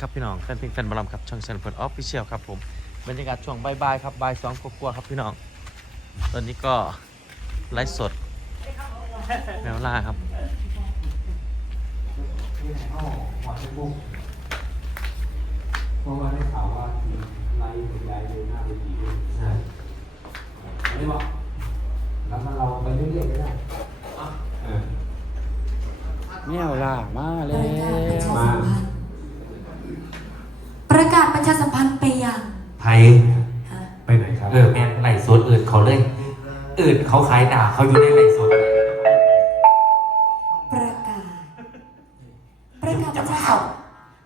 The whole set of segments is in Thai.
ครับพี่น้องแฟนเพลงแฟนบอลลัมครับช่องเซนเฟิร์นออฟฟิเชียลครับผมบรรยากาศช่วงบ่ายๆครับบ่ายสองกว่าๆครับพี่น้อง ตอนนี้ก็ไลฟ์สดแมวล่าครับเพราะว่าได้ข่าวว่าทีมไล่เป็นยายเดินหน้าไปทีด้วยใช่ไม่บอกแล้วมันเราไปเรื่อยๆก็ได้เออเนี่ยล่ะมาแล้ประกาศประชาสัมพันธ์มา ประกาศประชาสัมพันธ์ไปยังไทยฮะไปไหนครับ เออแม่งไหลสดอื่นเขาเลยอื่นเขาขายหนาเขาอยู่ในไหลสดประกาศ ประกาศประชาสัมพันธ์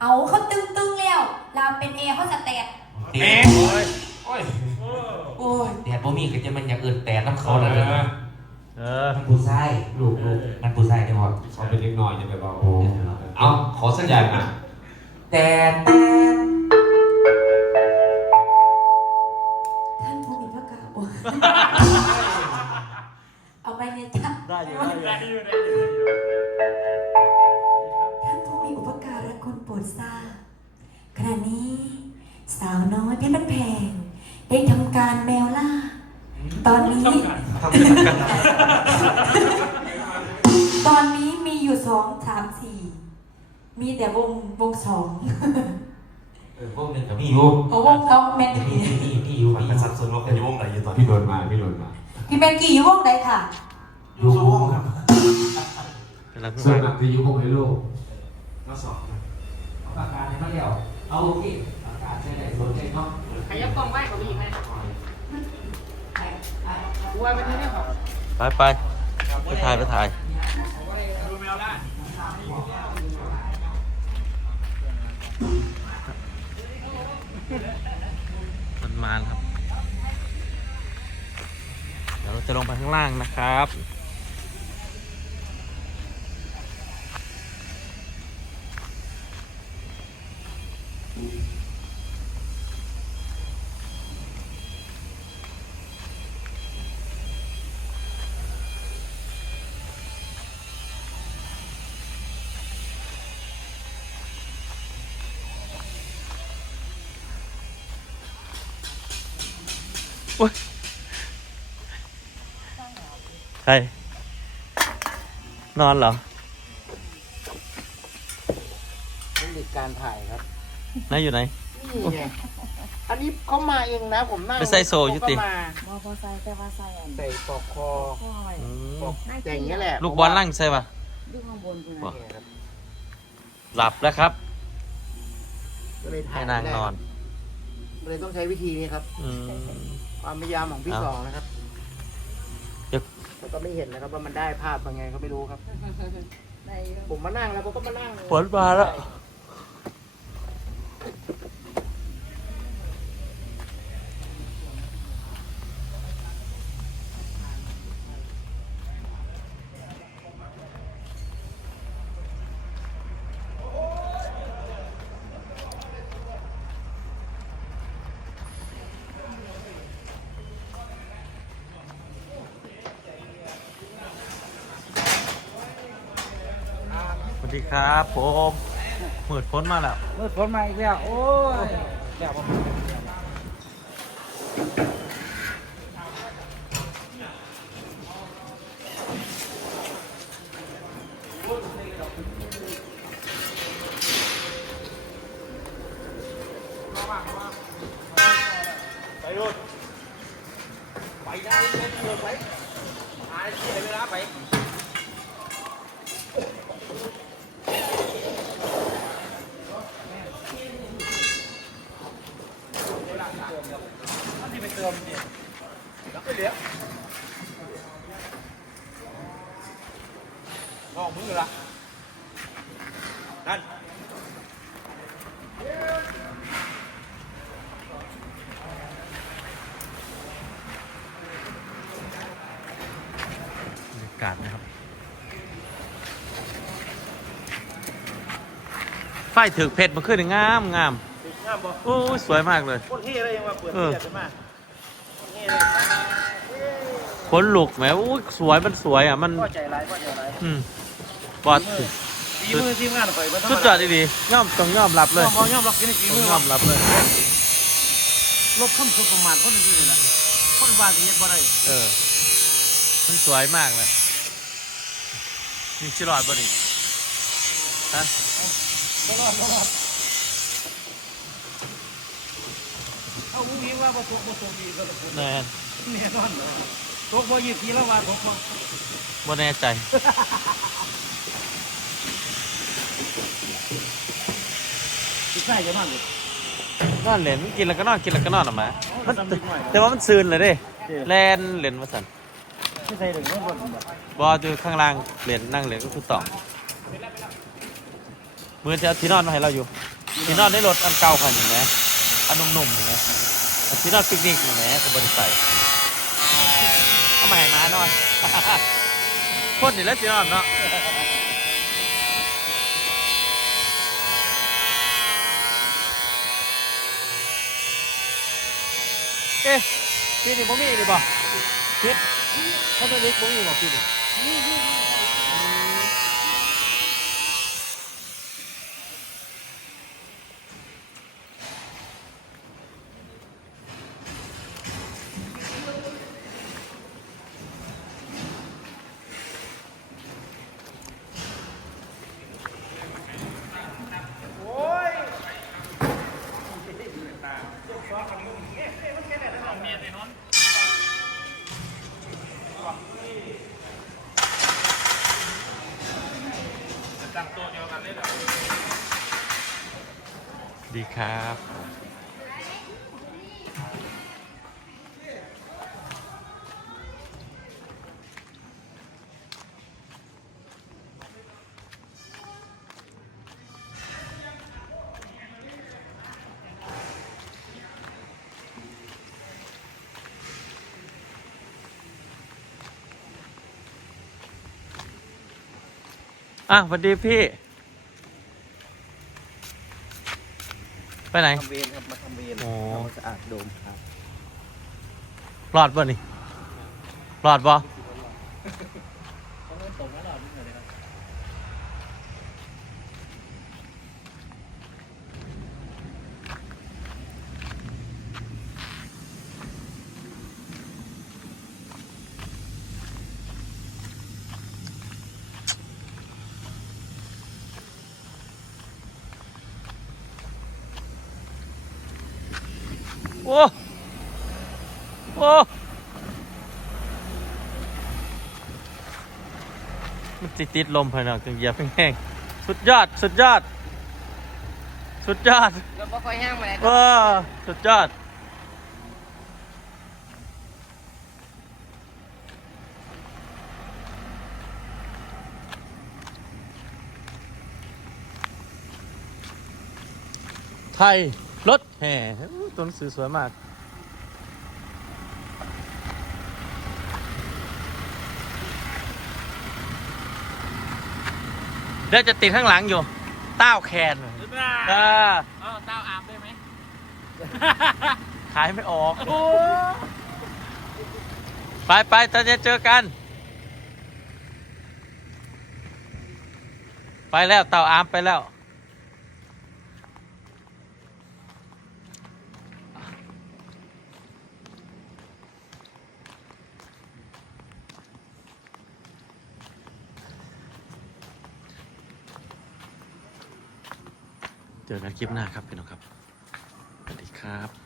เอาเขาตึงตึงๆแล้วเราเป็นเอเขาสแตทเอ๊ะโอ้ยโอ้ยแดดบ่มีก็จะมันอย่างอื่นแต่น้ำเขาเลยเออมันปูไส้ลูกลูกมันปูไส้ได้หมดเขาเป็นเล็กน้อยจะไปบอกโอ้เอาขอสัญญาณมาแต่แต่ เนี่ยจ้ะได้อยู่ได้อยู่ท่านผู้มีอุปการะคุณโปรดทราบขณะนี้ สาวน้อยเพชรบ้านแพง ได้ทำการแมวล่า ตอนนี้ตอนนี้มีอยู่สองสามสี่มีแต่วงวงสองเออพวกหนึงกับพี่อยู่เพราะวงเขาแมนพี่กี้พี่พี่อยู่พี่มันสับสนว่าเป็นวงไหนอยู่ตอนพี่โดนมาพี่โดนมา พี่แมนกี้อยู่วงใดค่ะ อยู่กำลังขึ้นส่วนมาอักที่ยุคของไฮโลมาสอบประกาศให้มาเดียวเอาโอเคประกาศใช่ไหมสนใจเนาะขยับกล้องไว้เขามีอีกไหมกลัวเป็นที่นี่ครับไปไปไปถ่ายไปถ่ายมันมานครับ เดี๋ยวเราจะลงไปข้างล่างนะครับ ใครนอนเหรอเทคนิคการถ่ายครับนายอยู่ไหน นี่ไงอันนี้เขามาเองนะ ผมนั่งไปใส่โซ่อยู่ติ เขาก็มามอเตอร์ไซค์แต่ว่าใส่อันใส่ปลอกคอค่อยอืมปลอกอย่างนี้ยแหละลูกบอลล่างใช่ปะ ดูข้างบนคุณบ่นะหลับแล้วครับ ก็เลยถ่าให้ยนางนอน เลยต้องใช้วิธีนี้ครับ อืม ความพยายามของพี่เอาสองนะครับเดี๋ยวแต่ก็ไม่เห็นนะครับว่ามันได้ภาพยังไงก็ไม่รู้ครับ ได้เยอะผมมานั่งแล้วผมก็มานั่ง ฝนมาแล้วส วัสดีครับผมเมื่อพ้นมาแล้วเมื่อพ้นมาอีกแล้ว โอ้ยแล้วมไปรุ่นไปได้รถเงินไป เติมเนี่ยแล้วก็เหลือมองมือละนั่นบรรกาศนะครับไฟถือเพชรมาขึ้นงามงามงามบ่โอ้สวยมากเลย คนที่อะไรยังมาเปิดเสียกันมา ขนลุกแหมโอ้ยสวยมันสวยอะมันพ่อใจร้ายพ่อใจร้ายอืมบอดถึกฝีมือทีมงานข่อยบ่ธรรมสุดยอดดีๆย่อมต้องย่อมรับเลยยอมบ่ยอมรับกินฝีต้องมือยอมรับเลยลบคำสุประมาทคนอื่นๆนี่ล่ะคนว่าสิเฮ็ดบ่ได้เออมันสวยมากเลยนี่ชิลอดบ่นี่ฮะบ่รอดบ่รอดเอาอุ้ งอิงว่าบ่ตกบ่ตกดีก็ตกแน่แน่นอนเนาะตกบ่ยี่สิบแล้วว่าตกบ่บ่แน่ใจสิใส่จะมาเลยนอนเหรียญกินแล้วก็นอนกินแล้วก็นอนออกมามันแต่ว่ามันซืนเลยเด้แลนเหรียญมาสั่นสิใส่ถึงบ่บ่บ่บออยู่ข้างล่างเหรียญนั่งเหรียญก็คือต่อมือจะเอาที่นอนมาให้เราอยู่ที่นอนได้รถอันเก่าคันเห็นไหมอันนุ่มๆเห็นไหม อันที่นอนปิกนิกเห็นไหมก็บริใส่เอามาให้มานอนคนนี่แหล้วที่นอนเนาะเอ๊ะพี่นี่บ่มีนี่บ่พิษเขาจะเล็กบ่มีบ่พี่นี่ ดีครับ อะสวัสดีพี่ ไปไหน ทำเวรครับมาทำเวรโอ้ทำสะอาดโดมครับ รอดป่ะนี่รอดป่ะ โอ้โอ้มันติดติดลมภายนอกจึงเหยียบแห้งๆสุดยอด สุดยอด สุดยอดเราบ่ค่อยแห้งมาแล้วเออสุดยอดไทยรถแห่อู้ ตัวหนังสือสวยมาก เดี๋ยวจะติดข้างหลังอยู่ เต้าแคนเออเออเต้าอาบได้ไหม ขายไม่ออก ไปไปตอนจะเจอกัน ไปแล้วเต่าอามไปแล้ว เจอกันคลิปหน้าครับพี่น้องครับ สวัสดีครับ